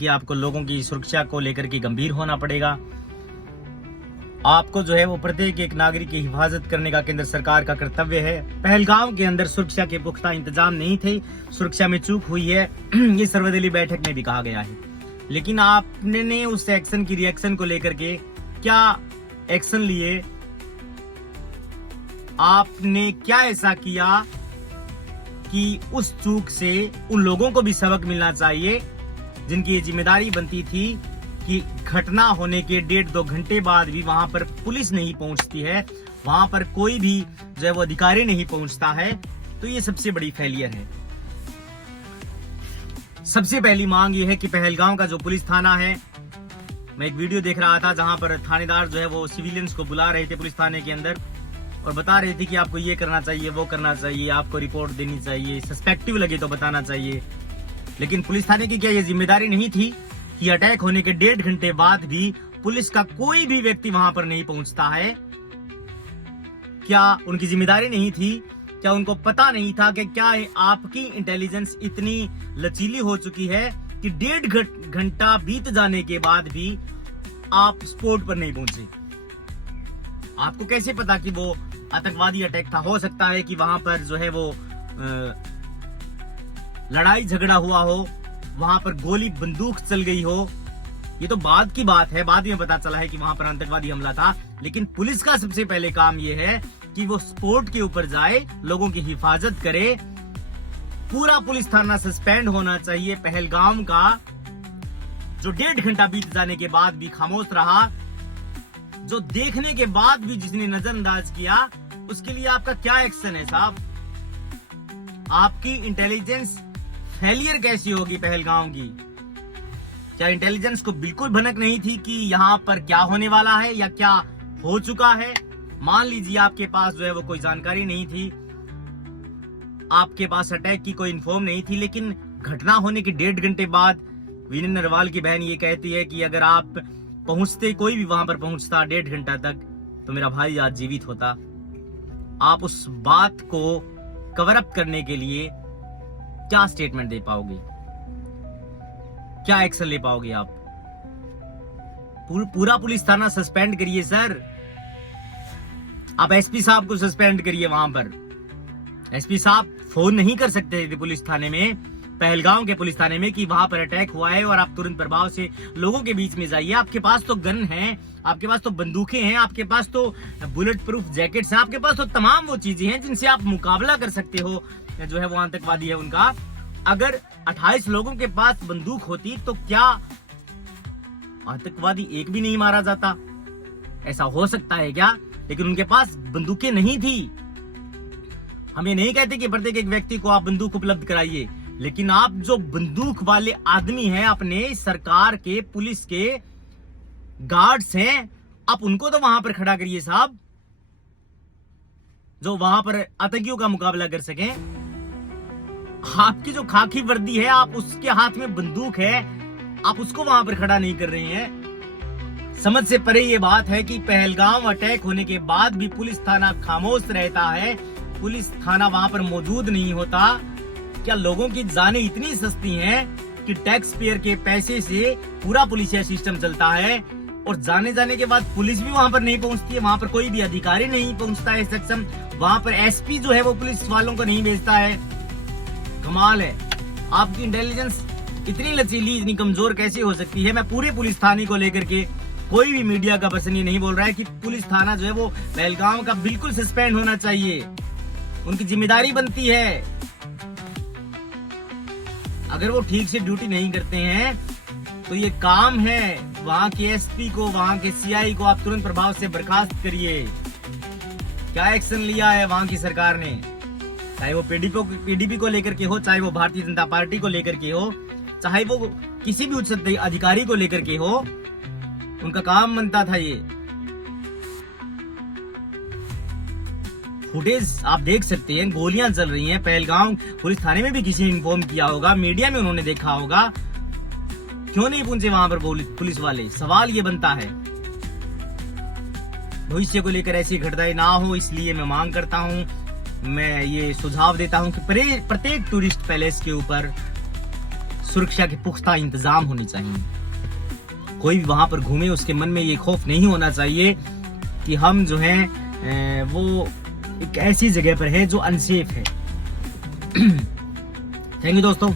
कि आपको लोगों की सुरक्षा को लेकर के गंभीर होना पड़ेगा। आपको जो है वो प्रत्येक एक नागरिक की हिफाजत करने का केंद्र सरकार का कर्तव्य है। पहलगाम के अंदर सुरक्षा के पुख्ता इंतजाम नहीं थे, सुरक्षा में चूक हुई है, ये सर्वदलीय बैठक में भी कहा गया है। लेकिन आपने उस एक्शन की रिएक्शन को लेकर के क्या एक्शन लिए? आपने क्या ऐसा किया कि उस चूक से उन लोगों को भी सबक मिलना चाहिए जिनकी ये जिम्मेदारी बनती थी कि घटना होने के 1.5-2 घंटे बाद भी वहां पर पुलिस नहीं पहुंचती है, वहां पर कोई भी जो है वो अधिकारी नहीं पहुंचता है। तो ये सबसे बड़ी फेलियर है। सबसे पहली मांग ये है कि पहलगाम का जो पुलिस थाना है, मैं एक वीडियो देख रहा था जहां पर थानेदार जो है वो सिविलियंस को बुला रहे थे पुलिस थाने के अंदर और बता रहे थे कि आपको ये करना चाहिए, वो करना चाहिए, आपको रिपोर्ट देनी चाहिए, सस्पेक्टिव लगे तो बताना चाहिए। लेकिन पुलिस थाने की क्या ये जिम्मेदारी नहीं थी कि अटैक होने के 1.5 घंटे बाद भी पुलिस का कोई भी व्यक्ति वहां पर नहीं पहुंचता है? क्या उनकी जिम्मेदारी नहीं थी? क्या उनको पता नहीं था कि क्या आपकी इंटेलिजेंस इतनी लचीली हो चुकी है कि 1.5 घंटा बीत जाने के बाद भी आप स्पॉट पर नहीं पहुंचे? आपको कैसे पता कि वो आतंकवादी अटैक था? हो सकता है कि वहां पर जो है वो लड़ाई झगड़ा हुआ हो, वहां पर गोली बंदूक चल गई हो। ये तो बाद की बात है, बाद में पता चला है कि वहां पर आतंकवादी हमला था। लेकिन पुलिस का सबसे पहले काम ये है कि वो स्पॉट के ऊपर जाए, लोगों की हिफाजत करे। पूरा पुलिस थाना सस्पेंड होना चाहिए। पहलगाम का जो 1.5 घंटा बीत जाने के बाद भी खामोश रहा, जो देखने के बाद भी जिसने नजरअंदाज किया, उसके लिए आपका क्या एक्शन है साहब? आपकी इंटेलिजेंस फेलियर कैसी होगी पहलगाम की? क्या इंटेलिजेंस को बिल्कुल भनक नहीं थी कि यहाँ पर क्या होने वाला है या क्या हो चुका है? मान लीजिए आपके पास जो है वो कोई जानकारी नहीं थी, आपके पास अटैक की कोई इन्फॉर्म नहीं थी, लेकिन घटना होने के 1.5 घंटे बाद विनय नरवाल की बहन ये कहती है कि अगर आप पहुंचते, कोई भी वहां पर पहुंचता 1.5 घंटा तक, तो मेरा भाई आज जीवित होता। आप उस बात को कवर अप करने के लिए क्या स्टेटमेंट दे पाओगे? क्या एक्शन ले पाओगे आप? पूरा पुलिस थाना सस्पेंड करिए सर। आप एसपी साहब को सस्पेंड करिए। वहां पर एसपी साहब फोन नहीं कर सकते थे पुलिस थाने में, पहलगाम के पुलिस थाने में, कि वहां पर अटैक हुआ है और आप तुरंत प्रभाव से लोगों के बीच में जाइए। आपके पास तो गन है, आपके पास तो बंदूकें हैं, आपके पास तो बुलेट प्रूफ जैकेट्स हैं, आपके पास तो तमाम वो चीजें हैं जिनसे आप मुकाबला कर सकते हो जो है वो आतंकवादी है उनका। अगर 28 लोगों के पास बंदूक होती तो क्या आतंकवादी एक भी नहीं मारा जाता? ऐसा हो सकता है क्या? लेकिन उनके पास बंदूकें नहीं थी। हम ये नहीं कहते कि प्रत्येक एक व्यक्ति को आप बंदूक उपलब्ध कराइए, लेकिन आप जो बंदूक वाले आदमी हैं, अपने सरकार के, पुलिस के गार्ड्स हैं, आप उनको तो वहां पर खड़ा करिए साहब, जो वहां पर आतंकियों का मुकाबला कर सकें। आपकी जो खाकी वर्दी है, आप उसके हाथ में बंदूक है, आप उसको वहां पर खड़ा नहीं कर रहे हैं। समझ से परे ये बात है कि पहलगाम अटैक होने के बाद भी पुलिस थाना खामोश रहता है, पुलिस थाना वहां पर मौजूद नहीं होता। क्या लोगों की जानें इतनी सस्ती हैं कि टैक्स पेयर के पैसे से पूरा पुलिसिया सिस्टम चलता है और जाने के बाद पुलिस भी वहां पर नहीं पहुंचती है, वहां पर कोई भी अधिकारी नहीं पहुंचता है सक्षम, वहां पर एसपी जो है वो पुलिस वालों को नहीं भेजता है? कमाल है। आपकी इंटेलिजेंस इतनी लचीली, इतनी कमजोर कैसे हो सकती है? मैं पूरे पुलिस थाने को लेकर के, कोई भी मीडिया का पर्सन ये नहीं बोल रहा है कि पुलिस थाना जो है वो पहलगाम का बिल्कुल सस्पेंड होना चाहिए। उनकी जिम्मेदारी बनती है। अगर वो ठीक से ड्यूटी नहीं करते हैं तो ये काम है वहां के एसपी को, वहां के सीआई को आप तुरंत प्रभाव से बर्खास्त करिए। क्या एक्शन लिया है वहां की सरकार ने? चाहे वो पीडीपी को लेकर के हो, चाहे वो भारतीय जनता पार्टी को लेकर के हो, चाहे वो किसी भी उच्च अधिकारी को लेकर के हो, उनका काम बनता था ये। फुटेज आप देख सकते हैं, गोलियां चल रही हैं पहलगाम पुलिस थाने में भी किसी ने इन्फॉर्म किया होगा, मीडिया में उन्होंने देखा होगा। क्यों नहीं पहुंचे वहां पर पुलिस वाले? सवाल ये बनता है। भविष्य को लेकर ऐसी घटनाएं ना हो, इसलिए मैं मांग करता हूं, मैं ये सुझाव देता हूं कि प्रत्येक टूरिस्ट पैलेस के ऊपर सुरक्षा के पुख्ता इंतजाम होने चाहिए। कोई भी वहां पर घूमे उसके मन में ये खौफ नहीं होना चाहिए कि हम जो है वो एक ऐसी जगह पर है जो अनसेफ है। थैंक यू दोस्तों।